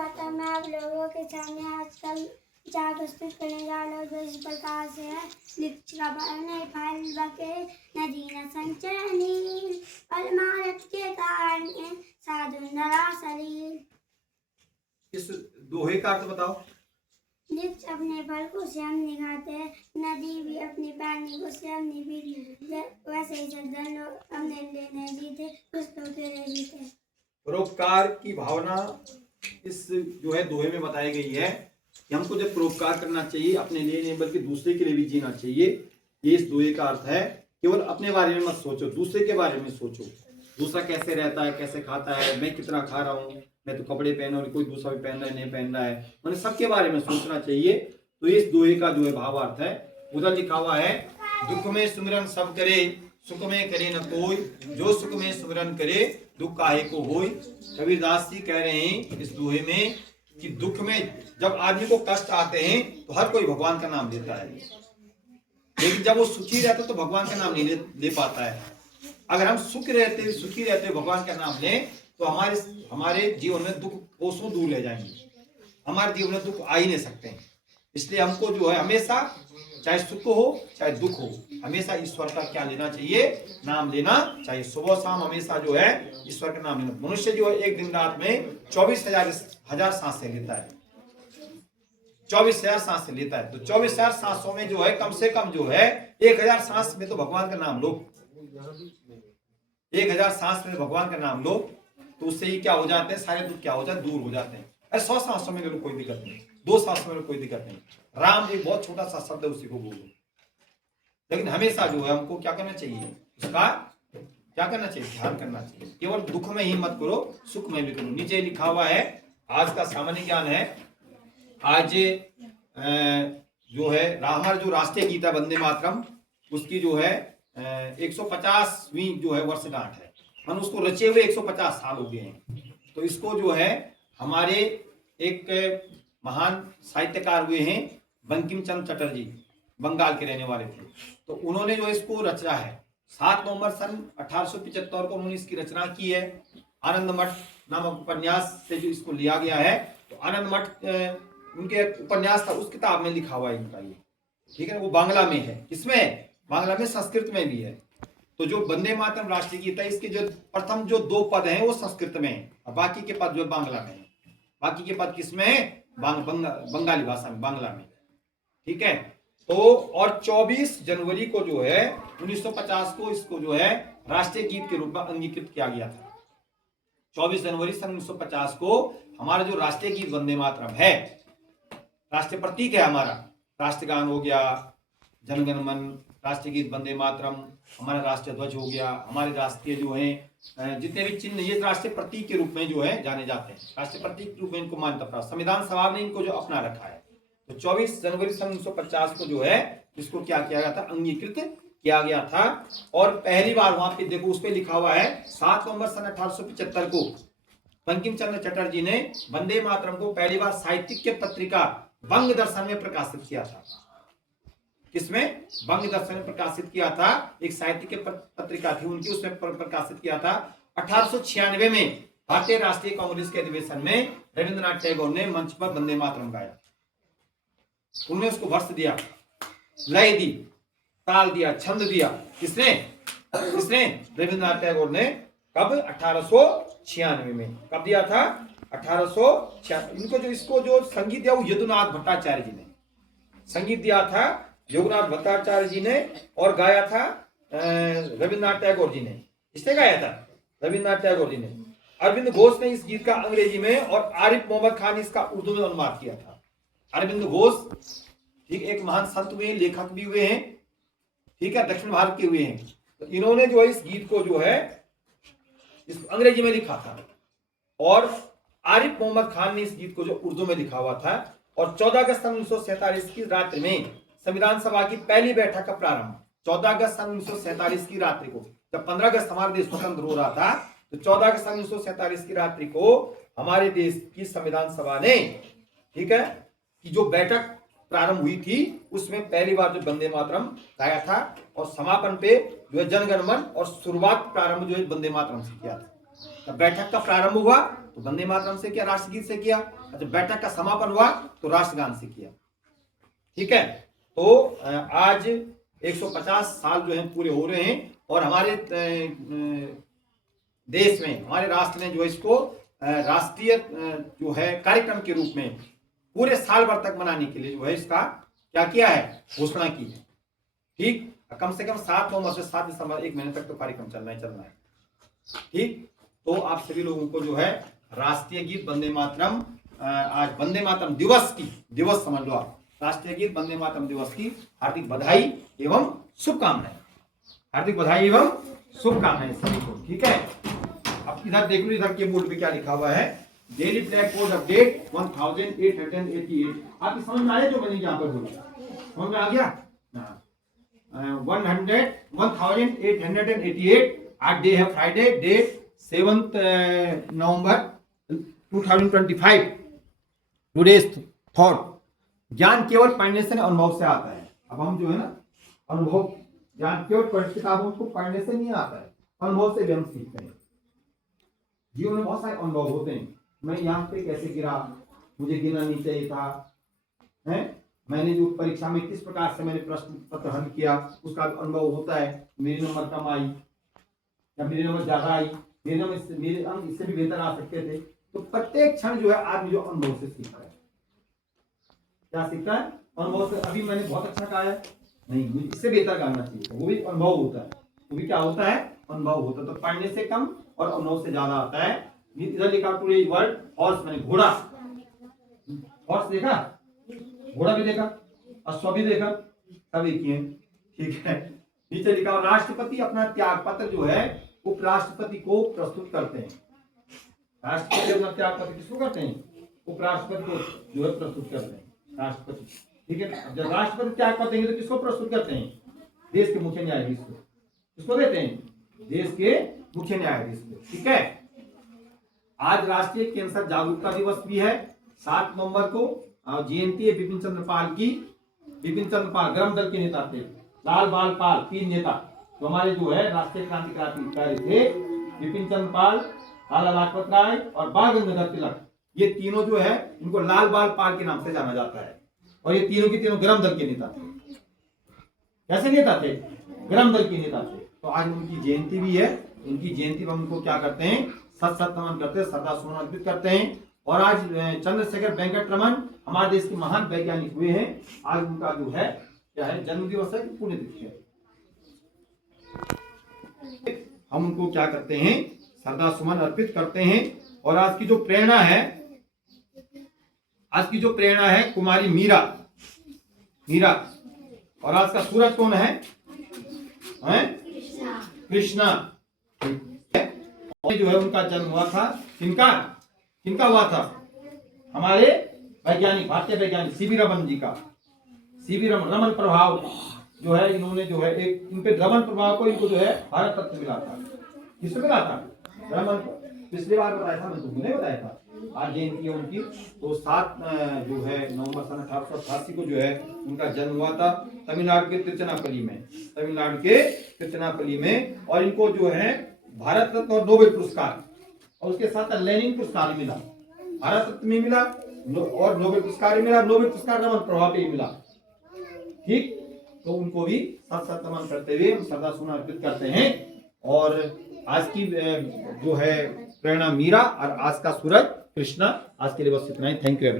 भाषा में आप लोगों के सामने आजकल विचार प्रस्तुत करने जा रहे हो जो इस प्रकार से है। लिप्त का बने फल बके नदी न संचय नील परमारथ के कारण साधु नरा शरीर। इस दोहे का अर्थ बताओ। लिप्त अपने फल को स्वयं नहीं खाते, नदी भी अपनी पानी को स्वयं नहीं पीती, वैसे ही सज्जन लोग अपने लिए नहीं जीते, दूसरों के लिए जीते। परोपकार की भावना इस जो है दोहे में बताई गई है कि हमको जब परोपकार करना चाहिए, अपने लिए नहीं बल्कि दूसरे के लिए भी जीना चाहिए। ये इस दोहे का अर्थ है। केवल अपने बारे में मत सोचो, दूसरे के बारे में सोचो। दूसरा कैसे रहता है, कैसे खाता है, मैं कितना खा रहा हूँ, मैं तो कपड़े पहन रहा हूँ, कोई दूसरा भी पहन रहा है नहीं पहन रहा है, मैंने सबके बारे में सोचना चाहिए। तो इस दोहे का जो है भावार्थ है, उधर लिखा हुआ है, दुख में सुमिरन सब करे, सुख में करे न कोई, जो सुख में सुमिरन करे दुख काहे को होय। कबीरदास जी कह रहे हैं इस दोहे में कि दुख में जब आदमी को कष्ट आते हैं तो हर कोई भगवान का नाम लेता है, लेकिन जब वो सुखी रहता है तो भगवान का नाम नहीं ले पाता है। अगर हम सुखी रहते भगवान का नाम लें तो हमारे जीवन में दुख कोसों दूर रह जाएंगे, हमारे जीवन में दुख आ ही नहीं सकते हैं। इसलिए हमको जो है हमेशा चाहे सुख हो चाहे दुख हो, हमेशा ईश्वर का क्या लेना चाहिए, नाम लेना चाहिए। सुबह शाम हमेशा जो है ईश्वर का नाम लेना। मनुष्य जो है एक दिन रात में 24,000 सांसें लेता है, 24,000 सांसें लेता है। तो 24,000 सांसों में जो है कम से कम जो है 1,000 सांस में तो भगवान का नाम लो, 1,000 सांस में भगवान का नाम लो, तो उससे ही क्या हो जाते हैं, सारे दुख क्या हो जाते हैं, दूर हो जाते हैं। अरे 100 सांसों में कोई दिक्कत नहीं, 2 सांसों में कोई दिक्कत नहीं। राम एक बहुत छोटा सा शब्द है, उसी को बोलो। लेकिन हमेशा जो है हमको क्या करना चाहिए, उसका क्या करना चाहिए, ध्यान करना चाहिए। केवल दुख में ही मत करो, सुख में भी करो। नीचे लिखा हुआ है, आज का सामान्य ज्ञान है। आज जो है हमारा जो राष्ट्रीय गीत है वंदे मातरम, उसकी जो है 150वीं जो है वर्षगांठ है। हम उसको रचे हुए 150 साल हो गए हैं। तो इसको जो है हमारे एक महान साहित्यकार हुए हैं बंकिम चंद्र चटर्जी, बंगाल के रहने वाले थे। तो उन्होंने जो इसको रचा है 7 नवंबर सन 1875 को उन्होंने इसकी रचना की है। आनंद मठ नामक उपन्यास से जो इसको लिया गया है, तो आनंद मठ उनके उपन्यास था, उस किताब में लिखा हुआ है इनका ये, ठीक है ना। वो बांग्ला में है, इसमें बांग्ला में, संस्कृत में भी है। तो जो वंदे मातरम राष्ट्रीय गीत है, इसके जो प्रथम जो 2 पद हैं वो संस्कृत में है, और बाकी के पद जो बांग्ला में है। बाकी के पद किसमें है, बंगाली भाषा में, बांग्ला में, ठीक है। तो और 24 जनवरी को जो है 1950 को इसको जो है राष्ट्रीय गीत के रूप में अंगीकृत किया गया था। 24 जनवरी सन 1950 को हमारा जो राष्ट्रीय गीत वंदे मातरम है, राष्ट्रीय प्रतीक है हमारा, राष्ट्रगान हो गया, जनगण मन, राष्ट्रीय गीत वंदे मातरम, हमारा राष्ट्रीय ध्वज हो गया, हमारे राष्ट्रीय जो है जितने भी चिन्ह, ये राष्ट्रीय प्रतीक के रूप में जो है जाने जाते हैं। राष्ट्रीय प्रतीक के रूप में इनको मान्यता प्राप्त, संविधान सभा ने इनको जो अपना रखा है। तो 24 जनवरी सन 1950 को जो है इसको क्या किया गया था, अंगीकृत किया गया था। और पहली बार वहां पे देखो उस पर लिखा हुआ है 7 नवंबर सन 1875 को बंकिम चंद्र चटर्जी ने वंदे मातरम को पहली बार साहित्यिक पत्रिका बंग दर्शन में प्रकाशित किया था। किसमें, बंग दर्शन में प्रकाशित किया था, एक साहित्यिक पत्रिका थी उनकी, उसमें प्रकाशित किया था। 1896 में भारतीय राष्ट्रीय कांग्रेस के अधिवेशन में रविंद्रनाथ टैगोर ने मंच पर वंदे मातरम गाया। उन्होंने उसको वर्ष दिया, लय दी, ताल दिया, छंद दिया। किसने, रविंद्रनाथ टैगोर ने। कब, 1896 में। कब दिया था, 1896। इनको जो इसको जो संगीत दिया वो यदुनाथ भट्टाचार्य जी ने संगीत दिया था, योगनाथ भट्टाचार्य जी ने, और गाया था रविंद्रनाथ टैगोर जी ने। इसने गाया था, रविंद्रनाथ टैगोर जी ने। अरविंद घोष ने इस गीत का अंग्रेजी में और आरिफ मोहम्मद खान ने इसका उर्दू में अनुवाद किया था। अरविंद घोष ठीक एक महान संत हुए हैं, लेखक भी हुए हैं, ठीक है, दक्षिण भारत के हुए हैं। तो इन्होंने जो है इस गीत को जो है इस अंग्रेजी में लिखा था, और आरिफ मोहम्मद खान ने इस गीत को जो उर्दू में लिखा हुआ था। और 14 अगस्त सन 1947 की रात्रि में संविधान सभा की पहली बैठक का प्रारंभ 14 अगस्त सन 1947 की रात्रि को, जब 15 अगस्त हमारा देश स्वतंत्र हो रहा था, तो 14 अगस्त सन 1947 की रात्रि को हमारे देश की संविधान सभा ने, ठीक है, कि जो बैठक प्रारंभ हुई थी उसमें पहली बार जो वंदे मातरम गाया था, और समापन पे जो है जनगण मन, और शुरुआत प्रारंभ जो है वंदे मातरम से किया था। जब बैठक का प्रारंभ हुआ तो तो वंदे मातरम से किया, राष्ट्रगीत से किया। जब बैठक का समापन हुआ तो राष्ट्रगान से किया। ठीक है, तो आज 150 साल जो है पूरे हो रहे हैं और हमारे देश में, हमारे राष्ट्र ने जो इसको राष्ट्रीय जो है कार्यक्रम के रूप में पूरे साल भर तक मनाने के लिए जो है इसका क्या किया है, घोषणा की है। ठीक, कम से कम 7 नवंबर से 7 दिसंबर, 1 महीने तक तो कार्यक्रम चलना ही चलना है। ठीक, तो आप सभी लोगों को जो है राष्ट्रीय गीत वंदे मातरम, आज वंदे मातरम दिवस समझ लो आप, राष्ट्रीय गीत वंदे मातरम दिवस की हार्दिक बधाई एवं शुभकामनाएं। हार्दिक बधाई एवं शुभकामनाएं सभी को। ठीक है, अब इधर देख लो, इधर के बोर्ड पे क्या लिखा हुआ है, डेली ब्लैक बोर्ड अपडेट 1888। आपकी समझ में आया जो मैंने यहाँ पर बोला? समझ में आ गया? 1888 आज डे है फ्राइडे, डेट 7 नवंबर 2025। टुडेज थॉट, ज्ञान केवल पढ़ने से अनुभव से आता है। अब हम जो है ना अनुभव, ज्ञान केवल किताबों को पढ़ने से नहीं आता है, अनुभव से भी हम सीखते हैं। जीवन में बहुत सारे अनुभव होते हैं। मैं यहाँ पे कैसे गिरा, मुझे गिरना नहीं चाहिए था, है? मैंने जो परीक्षा में किस प्रकार से मैंने प्रश्न पत्र हल किया, उसका अनुभव होता है। मेरे नंबर कम आई या मेरे नंबर ज्यादा आई, मेरे अंक इससे भी बेहतर आ सकते थे। तो प्रत्येक क्षण जो है आदमी जो अनुभव से सीखता है। क्या सीखता है? अनुभव से। अभी मैंने बहुत अच्छा गाया नहीं, मुझे इससे बेहतर गाना चाहिए, वो भी अनुभव होता है। वो भी क्या होता है? अनुभव होता है। तो पढ़ने से कम और अनुभव से ज्यादा आता है। इधर लिखा टुडे वर्ड हॉर्स, मैंने घोड़ा, हॉर्स देखा, घोड़ा भी देखा, अश्व भी देखा, सब एक ही है। ठीक है, नीचे लिखा राष्ट्रपति अपना त्याग पत्र जो है उपराष्ट्रपति को प्रस्तुत करते हैं। राष्ट्रपति अपना त्याग पत्र किसको करते हैं? उपराष्ट्रपति को जो है प्रस्तुत करते हैं, राष्ट्रपति। ठीक है, जब राष्ट्रपति त्याग पत्र देंगे तो किसको प्रस्तुत करते हैं? देश के मुख्य न्यायाधीश को। किसको देते हैं? देश के मुख्य न्यायाधीश को। ठीक है, आज राष्ट्रीय कैंसर जागरूकता दिवस भी है 7 नवंबर को। जयंती है बिपिन चंद्र पाल की। बिपिन चंद्र पाल गरम दल के नेता थे। लाल बाल पाल 3 नेता तो हमारे जो है राष्ट्रीय क्रांतिकारी थे, बिपिन चंद्र पाल, लाला लाजपत राय और बाल गंगाधर तिलक। ये तीनों जो है इनको लाल बाल पाल के नाम से जाना जाता है। और ये तीनों के तीनों गरम दल के नेता थे। कैसे नेता थे? गरम दल के नेता थे। तो आज उनकी जयंती भी है। उनकी जयंती पर उनको क्या करते हैं? सत नमन करते हैं, श्रद्धासुमन अर्पित करते हैं। और आज चंद्रशेखर वेंकट रमन हमारे देश के महान वैज्ञानिक हुए हैं। आज उनका जो है क्या है, जन्म दिवस है, पुण्यतिथि है। हम उनको क्या करते हैं? श्रद्धासुमन अर्पित करते हैं। और आज की जो प्रेरणा है, कुमारी मीरा। और आज का सूरज कौन है? कृष्णा। जो है उनका जन्म हुआ था, किनका हुआ था? हमारे वैज्ञानिक, भारतीय वैज्ञानिक सीवी रमन जी का। सीवी रमन प्रभाव जो है, इन्होंने जो है एक इनके रमन प्रभाव को इनको जो है भारत रत्न मिला था। किसको मिला था? रमन को। पिछली बार बताया था, मैं तुमने बताया था। आज जयंती है उनकी। तो 7 जो है नवंबर सन 1888 को जो है उनका जन्म हुआ था तमिलनाडु के तिरुचिरापल्ली में। और इनको जो है भारत रत्न और नोबेल पुरस्कार, और उसके साथ लेनिन पुरस्कार मिला। भारत रत्न में मिला और नोबेल पुरस्कार मिला। नोबेल पुरस्कार रमन प्रभाव पे मिला। ठीक, तो उनको भी सत नमन करते हुए हम श्रद्धासुमन अर्पित करते हैं। और आज की जो है प्रेरणा मीरा और आज का सूरज कृष्णा। आज के लिए बस इतना ही। Thank you everyone.